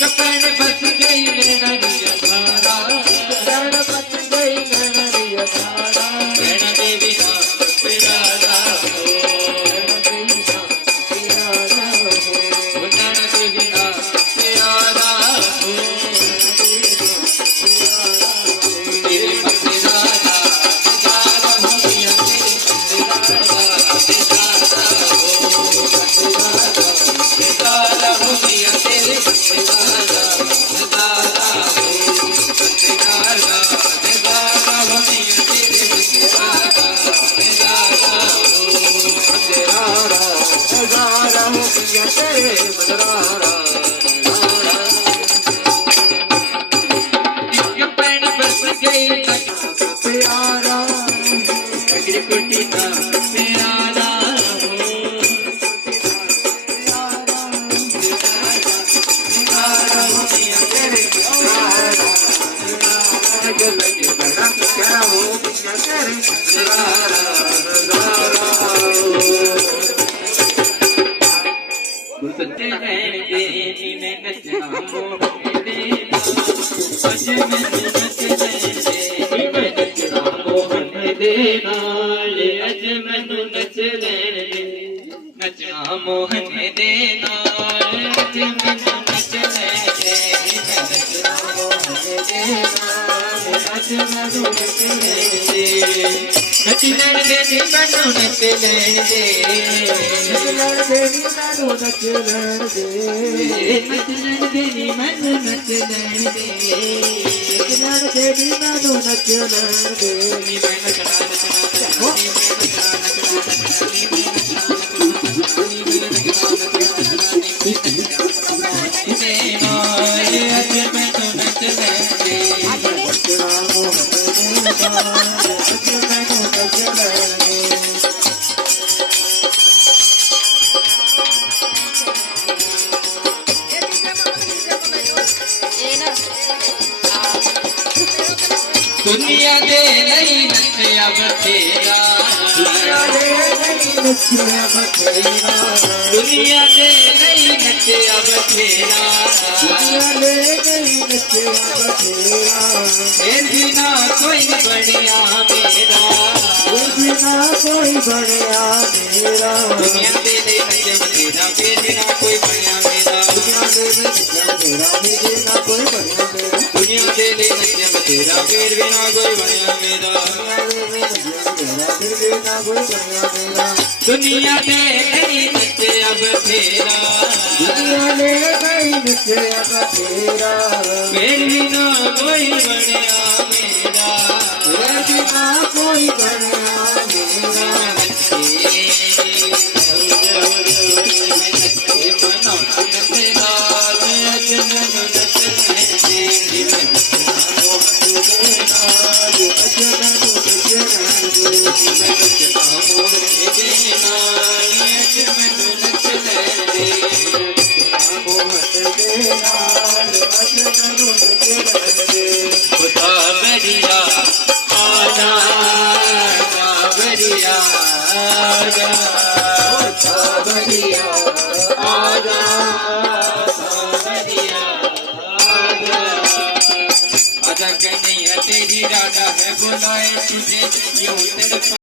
कपन बस गई नैना रिया धारा, कपन बस गई नैना रिया धारा। नैना देवी ना प्यारा हो, नैना देवी ना प्यारा हो, तेरे मंदिरारा नजारा हो मियां, तेरे मंदिरारा नजारा हो, नजारा हो मियां, तेरे मंदिरारा नजारा हो, नजारा नजारा हो मियां, तेरे मंदिरारा नजारा हो, नजारा नजारा हो मियां, तेरे मंदिरारा कपन बस गई प्यारा, कगरी कुटी ना प्यारा हो, प्यारा हो मियां, तेरे प्यारा लगे बड़ा प्यारा हो मियां, तेरे प्यारा नजारा हो। सच्चे नैन तेरी मैं नचना मोहन देना, अज मैनू नच लैन दे, मैं नचना मोहन देना, अज मैनू नच लैन दे, नचना मोहन देना, अज मैनू नच लैन दे, मैं नचना मोहन देना, अज मैनू नच लैन दे, नच लैन दे नी मैनू नच लैन दे, नच लैन दे नी मैनू नच लैन दे, नच लैन दे नी मैनू नच लैन दे, नच लैन दे नी मैनू नच लैन दे, नी मैं नचना नचना नचना, नी मैं नचना नचना नचना, नी मैं नचना नचना नचना, नी मैं नचना नचना नचना, नी मैं नचना देना, अज मैनू नच लैन दे, नचना मोहन देना, अज मैनू नच लैन दे। दुनिया दे नहीं नचिया बथेरा, दुनिया दे नहीं नचिया बथेरा, दुनिया दे नहीं नचिया बथेरा, दुनिया दे नहीं नचिया बथेरा, फिर भी ना कोई बढ़िया मेरा, फिर भी ना कोई बढ़िया मेरा, दुनिया दे नहीं नचिया बथेरा, फिर भी ना कोई बढ़िया मेरा, दुनिया दे नहीं नचिया बथेरा, फिर भी ना कोई बढ़िया मेरा, दुनिया दे नहीं नचिया बथेरा, फिर भी ना कोई बढ़िया मेरा, फिर भी ना कोई बढ़िया मेरा, दुनिया दे नहीं नचिया बथेरा, दुनिया दे नहीं नचिया बथेरा, फिर भी ना कोई बढ़िया मेरा, फिर भी ना कोई बढ़िया मेरा, सावरिया आजा, सावरिया आजा, सावरिया आजा, सावरिया आजा, आजा कन्हैया तेरी राधा है बुलाए तुझे यूं तेरे